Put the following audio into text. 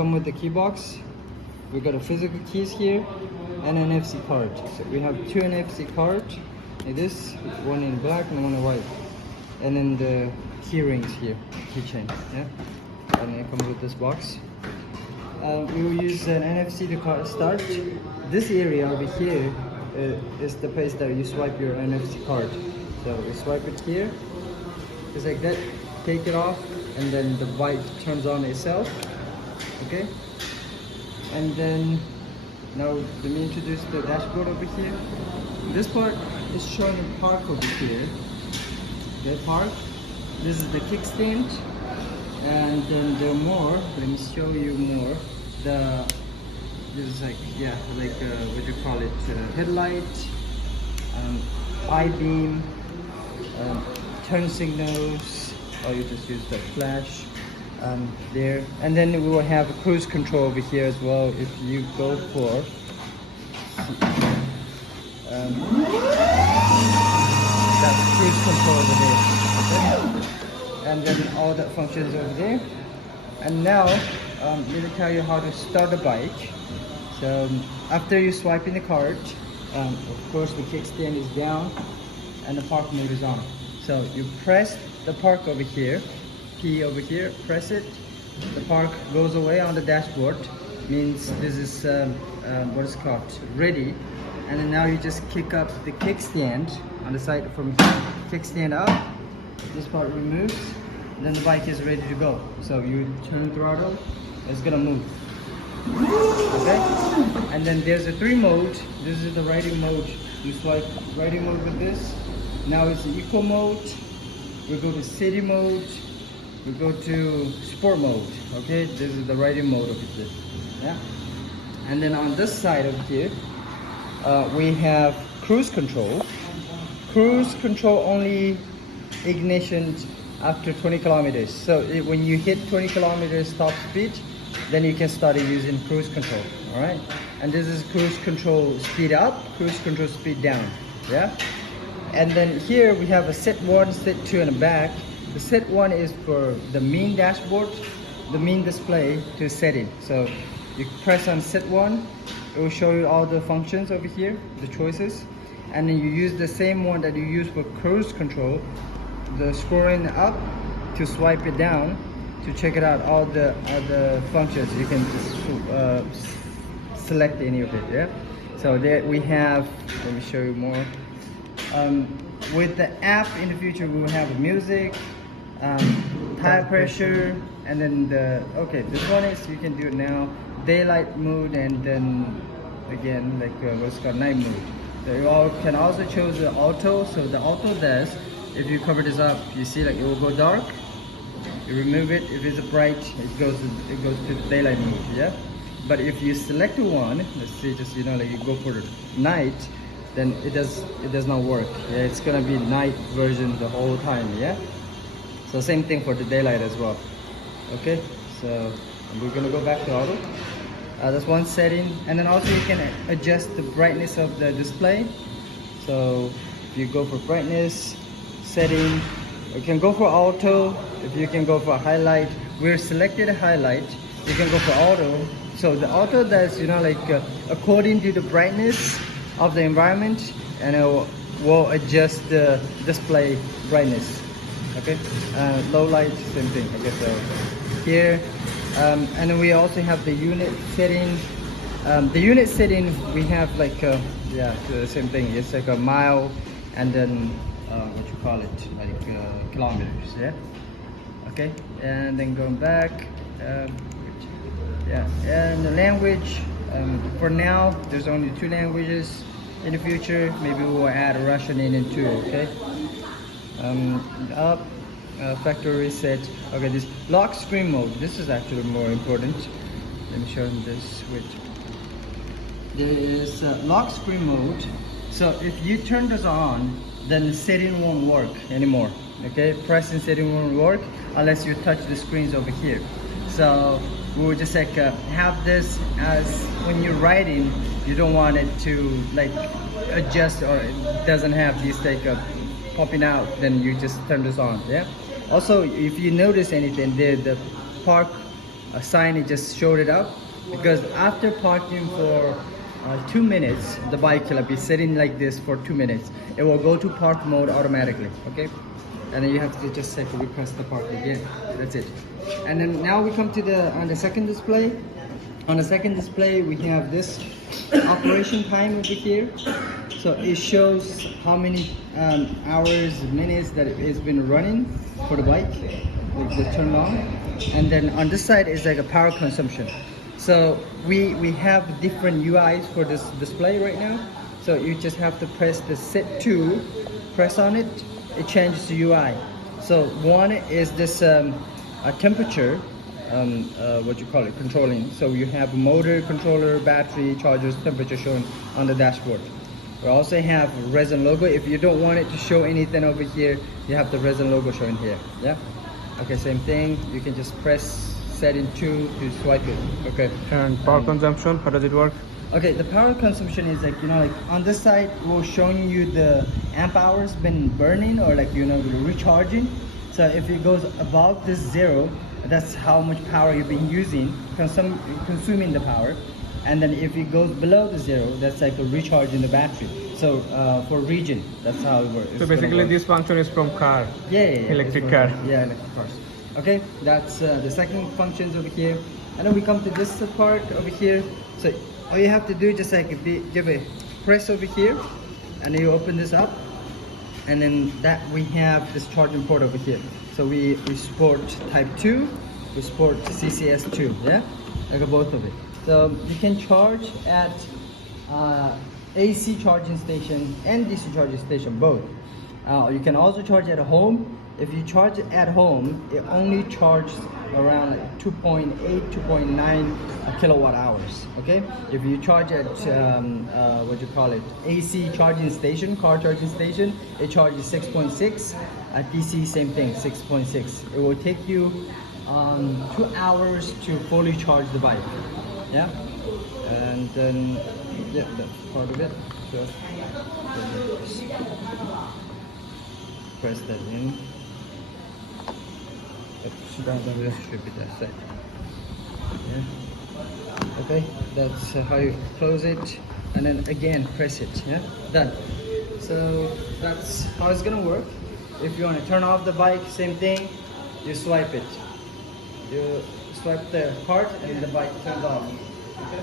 Come with the key box. We got a physical keys here and an NFC card. So we have two NFC cards. Like this, one in black and one in white. And then the key rings here, keychain. Yeah. And it comes with this box. We will use an NFC to start. This area over here is the place that you swipe your NFC card. So we swipe it here, just like that. Take it off, and then the light turns on itself. Okay. And then now let me introduce the dashboard over here. This part is showing a park over here. The park. This is the kickstand, and then there are more. Let me show you more. This is like what do you call it? Headlight, I-beam, turn signals, or you just use the flash there. And then we will have a cruise control over here as well. If you go for that's cruise control over there. Okay? And then all the functions over there. And now let me tell you how to start the bike. So after you swipe in the card, of course the kickstand is down and the park mode is on. So you press the park over here, P over here, press it. The park goes away on the dashboard. Means this is what is called ready. And then now you just kick up the kickstand on the side from here. Kickstand up. This part removes. Then the bike is ready to go. So you turn throttle, it's gonna move. Okay? And then there's a 3 mode. This is the riding mode. You swipe riding mode with this. Now it's the eco mode. We go to city mode. We go to sport mode. Okay? This is the riding mode over here. Yeah? And then on this side over here, we have cruise control. Cruise control only ignition after 20 kilometers. So when you hit 20 kilometers top speed, then you can start using cruise control. All right. And this is cruise control speed up, cruise control speed down. Yeah. And then here we have a set 1, set 2 in the back. The set 1 is for the main dashboard, the main display to setting. So you press on set 1, it will show you all the functions over here, the choices. And then you use the same one that you use for cruise control, the scrolling up to swipe it down to check it out, all the functions. You can just select any of it. Yeah. So there we have, let me show you more. With the app in the future, we will have music, tire pressure, and then this one is, you can do it now, daylight mode, and then again like what's called night mode. So you all can also choose the auto. So the auto does, if you cover this up, you see like it will go dark. You remove it. If it's bright, it goes to daylight mode. Yeah. But if you select one, let's see, just like you go for the night, then it does not work. Yeah, it's gonna be night version the whole time. Yeah. So same thing for the daylight as well. Okay. So we're gonna go back to auto. That's one setting, and then also you can adjust the brightness of the display. So if you go for brightness setting, you can go for auto. If you can go for highlight, we're selected a highlight. You can go for auto. So the auto does according to the brightness of the environment, and it will adjust the display brightness. Okay, low light, same thing. Okay, so here. And then we also have the unit setting. The unit setting we have the same thing. It's like a mile, and then what you call it, kilometers. Yeah. Okay. And then going back. Yeah. And the language. For now, there's only 2 languages. In the future, maybe we will add Russian in too. Okay. Up. Factory reset. Okay, this lock screen mode, this is actually more important. Let me show you this switch. There is lock screen mode. So if you turn this on, then the setting won't work anymore. Okay, pressing setting won't work unless you touch the screens over here. So we will just have this as when you're riding, you don't want it to adjust, or it doesn't have these popping out, then you just turn this on. Yeah. Also, if you notice anything, the park a sign, it just showed it up, because after parking for 2 minutes, the bike will be sitting like this for 2 minutes. It will go to park mode automatically, okay? And then you have to just repress the park again. That's it. And then now we come to on the second display. On the second display, we have this operation time over here. So it shows how many hours, minutes that it's been running for the bike, like the turn on. And then on this side is like a power consumption. So we have different UIs for this display right now. So you just have to press the set 2, press on it, it changes the UI. So one is this a temperature, what you call it, controlling. So you have motor, controller, battery, chargers, temperature shown on the dashboard. We also have Rezon logo. If you don't want it to show anything over here, you have the Rezon logo showing here. Yeah. Okay, same thing. You can just press setting 2 to swipe it. Okay. And power consumption, how does it work? Okay, the power consumption is like, like on this side, we're showing you the amp hours been burning, or like, recharging. So if it goes above this 0, that's how much power you've been using, consuming the power. And then if it goes below the 0, that's like a recharge in the battery. So for region, that's how it works. So basically this function is from car. Yeah. Electric car. Yeah, electric cars. Okay, that's the second functions over here. And then we come to this part over here. So all you have to do is just like give a press over here, and then you open this up, and then that we have this charging port over here. So we support type 2, we support CCS2, yeah, like both of it. So you can charge at AC charging station and DC charging station, both. You can also charge at home. If you charge it at home, it only charges around like 2.8, 2.9 kilowatt hours. Okay. If you charge at AC charging station, car charging station, it charges 6.6. At DC, same thing, 6.6. It will take you 2 hours to fully charge the bike. Yeah. And then that's part of it. Just press that in. Should be that side. Yeah. Okay, that's how you close it, and then again press it. Yeah, done. So that's how it's gonna work. If you want to turn off the bike, same thing. You swipe it. You swipe the part, and the bike turns off. Okay.